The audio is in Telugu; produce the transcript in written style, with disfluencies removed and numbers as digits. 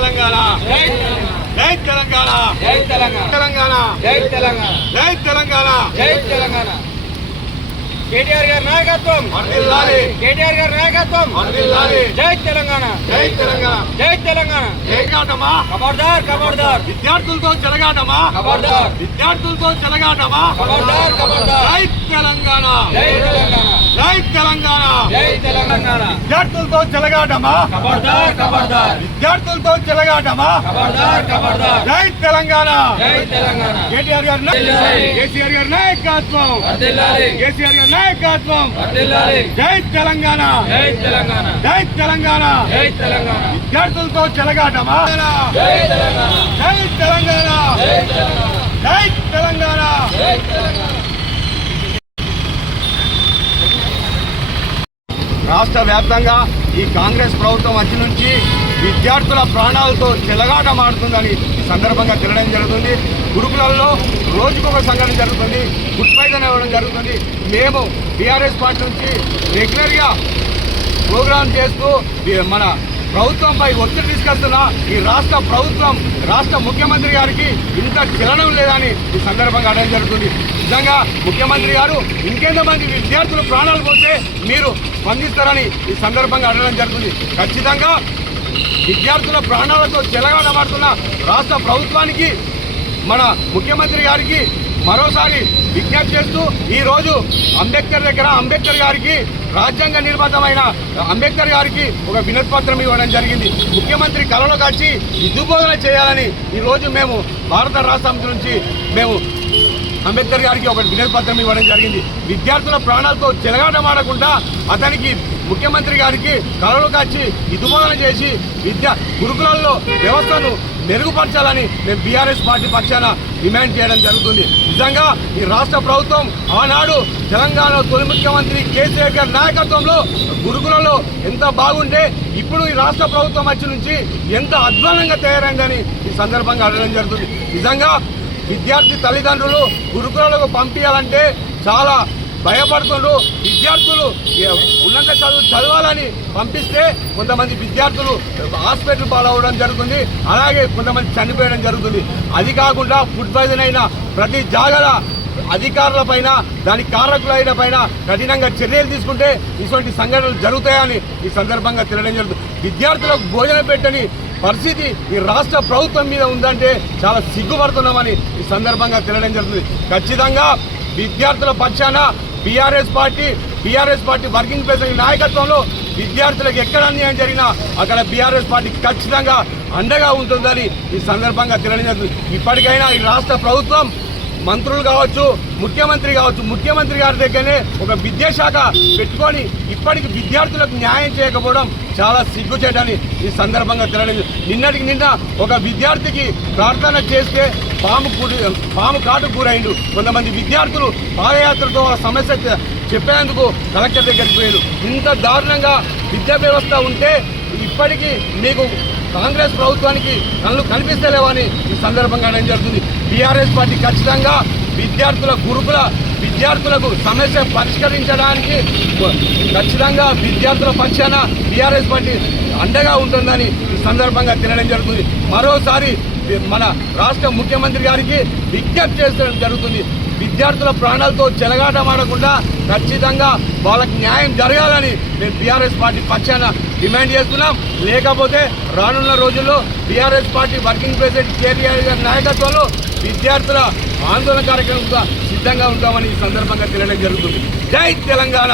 తెలంగాణ జై తెలంగాణ జై తెలంగాణ తెలంగాణ జై తెలంగాణ జై తెలంగాణ జై తెలంగాణ కేటీఆర్ గారి నాయకత్వం వర్ధిల్లాలి కేటీఆర్ గారి నాయకత్వం వర్ధిల్లాలి జై తెలంగాణ జై తెలంగాణ జై తెలంగాణ చెలగాటమా ఖబర్దార్ ఖబర్దార్ విద్యార్థులతో చెలగాటమా ఖబర్దార్ విద్యార్థులతో చెలగాటమా ఖబర్దార్ ఖబర్దార్ జై తెలంగాణ జై తెలంగాణ జై తెలంగాణ జై తెలంగాణ విద్యార్థులతో చెలగాటమా ఖబర్దార్ ఖబర్దార్ విద్యార్థులతో చెలగాటమా ఖబర్దార్ ఖబర్దార్ జై తెలంగాణ జై తెలంగాణ కేటీఆర్ గారి కేసీఆర్ గారి నాయకత్వం వర్ధిల్లాలి కేసీఆర్ గారి నాయకత్వం వర్ధిల్లాలి జై తెలంగాణ జై తెలంగాణ జై తెలంగాణ జై తెలంగాణ విద్యార్థులతో చెలగాటమా జై తెలంగాణ జై తెలంగాణ జై తెలంగాణ జై తెలంగాణ జై తెలంగాణ రాష్ట్ర వ్యాప్తంగా ఈ కాంగ్రెస్ ప్రభుత్వం వచ్చి నుంచి విద్యార్థుల ప్రాణాలతో చెలగాటమాడుతుందని ఈ సందర్భంగా తెలియడం జరుగుతుంది. గురుకులాల్లో రోజుకొక సంఘటన జరుగుతుంది, ఫుడ్ పాయిజన్ ఇవ్వడం జరుగుతుంది. మేము టీఆర్ఎస్ పార్టీ నుంచి రెగ్యులర్గా ప్రోగ్రాం చేస్తూ మన ప్రభుత్వంపై ఒత్తిడి తీసుకొస్తున్న ఈ రాష్ట్ర ప్రభుత్వం, రాష్ట్ర ముఖ్యమంత్రి గారికి ఇంత చలనం లేదని ఈ సందర్భంగా అడగడం జరుగుతుంది. నిజంగా ముఖ్యమంత్రి గారు ఇంకెంతమంది విద్యార్థులు ప్రాణాలు పోతే మీరు స్పందిస్తారని ఈ సందర్భంగా అడగడం జరుగుతుంది. ఖచ్చితంగా విద్యార్థుల ప్రాణాలతో చెలగాటమాడుతున్న రాష్ట్ర ప్రభుత్వానికి, మన ముఖ్యమంత్రి గారికి మరోసారి విజ్ఞప్తి చేస్తూ ఈరోజు అంబేద్కర్ దగ్గర అంబేద్కర్ గారికి, రాజ్యాంగ నిర్మాతమైన అంబేద్కర్ గారికి ఒక వినతి పత్రం ఇవ్వడం జరిగింది. ముఖ్యమంత్రి కలలోకి వచ్చి విద్యుబోధన చేయాలని ఈరోజు మేము భారత రాష్ట్ర సమితి నుంచి మేము అంబేద్కర్ గారికి ఒక వినతి పత్రం ఇవ్వడం జరిగింది. విద్యార్థుల ప్రాణాలతో చెలగాటమాడకుండా అతనికి ముఖ్యమంత్రి గారికి కలలోకి వచ్చి విద్యుబోధన చేసి గురుకులాల్లో వ్యవస్థను మెరుగుపరచాలని మేము బీఆర్ఎస్ పార్టీ పక్షాన డిమాండ్ చేయడం జరుగుతుంది. నిజంగా ఈ రాష్ట్ర ప్రభుత్వం ఆనాడు తెలంగాణ తొలి ముఖ్యమంత్రి కేసీఆర్ గారి నాయకత్వంలో గురుకులలో ఎంత బాగుంటే ఇప్పుడు ఈ రాష్ట్ర ప్రభుత్వం వచ్చి నుంచి ఎంత అధ్వానంగా తయారైందని ఈ సందర్భంగా అడగడం జరుగుతుంది. నిజంగా విద్యార్థి తల్లిదండ్రులు గురుకులాలకు పంపించాలంటే చాలా భయపడుతుండ్రు. విద్యార్థులు ఉన్నత చదవాలని పంపిస్తే కొంతమంది విద్యార్థులు హాస్పిటల్ పాలవడం జరుగుతుంది, అలాగే కొంతమంది చనిపోయడం జరుగుతుంది. అది కాకుండా ఫుడ్ పాయిజన్ అయిన ప్రతి జాగల అధికారుల పైన, దానికి కారకులైన పైన కఠినంగా చర్యలు తీసుకుంటే ఇటువంటి సంఘటనలు జరుగుతాయని ఈ సందర్భంగా తెలియడం జరుగుతుంది. విద్యార్థులకు భోజనం పెట్టని పరిస్థితి ఈ రాష్ట్ర ప్రభుత్వం మీద ఉందంటే చాలా సిగ్గుపడుతున్నామని ఈ సందర్భంగా తెలియడం జరుగుతుంది. ఖచ్చితంగా విద్యార్థుల పక్షాన బీఆర్ఎస్ పార్టీ వర్కింగ్ ప్రెసిడెంట్ నాయకత్వంలో విద్యార్థులకు ఎక్కడ అన్యాయం జరిగినా అక్కడ బీఆర్ఎస్ పార్టీ ఖచ్చితంగా అండగా ఉంటుందని ఈ సందర్భంగా తెలియడం జరుగుతుంది. ఇప్పటికైనా ఈ రాష్ట్ర ప్రభుత్వం, మంత్రులు కావచ్చు, ముఖ్యమంత్రి గారి దగ్గరనే ఒక విద్యాశాఖ పెట్టుకొని ఇప్పటికి విద్యార్థులకు న్యాయం చేయకపోవడం చాలా సిగ్గుచేటని ఈ సందర్భంగా తెలియదు. నిన్న ఒక విద్యార్థికి ప్రార్థన చేస్తే పాము కాటు గురైండు. కొంతమంది విద్యార్థులు పాదయాత్రతో వాళ్ళ సమస్య చెప్పేందుకు కలెక్టర్ దగ్గరికి పోయారు. ఇంత దారుణంగా విద్యా వ్యవస్థ ఉంటే ఇప్పటికీ మీకు కాంగ్రెస్ ప్రభుత్వానికి కళ్ళు కనిపిస్తలేవని ఈ సందర్భంగా ఏం జరుగుతుంది. బీఆర్ఎస్ పార్టీ ఖచ్చితంగా విద్యార్థులకు సమస్య పరిష్కరించడానికి ఖచ్చితంగా విద్యార్థుల పక్షాన బీఆర్ఎస్ పార్టీ అండగా ఉంటుందని ఈ సందర్భంగా తెలియడం జరుగుతుంది. మరోసారి మన రాష్ట్ర ముఖ్యమంత్రి గారికి విజ్ఞప్తి చేయడం జరుగుతుంది. విద్యార్థుల ప్రాణాలతో చెలగాటమాడకుండా ఖచ్చితంగా వాళ్ళకి న్యాయం జరగాలని మేము బీఆర్ఎస్ పార్టీ పక్షాన డిమాండ్ చేస్తున్నాం. లేకపోతే రానున్న రోజుల్లో BRS party working president KTR గారి నాయకత్వంలో విద్యార్థుల ఆందోళన కార్యక్రమంగా సిద్ధంగా ఉంటామని ఈ సందర్భంగా తెలియడం జరుగుతుంది. జై తెలంగాణ.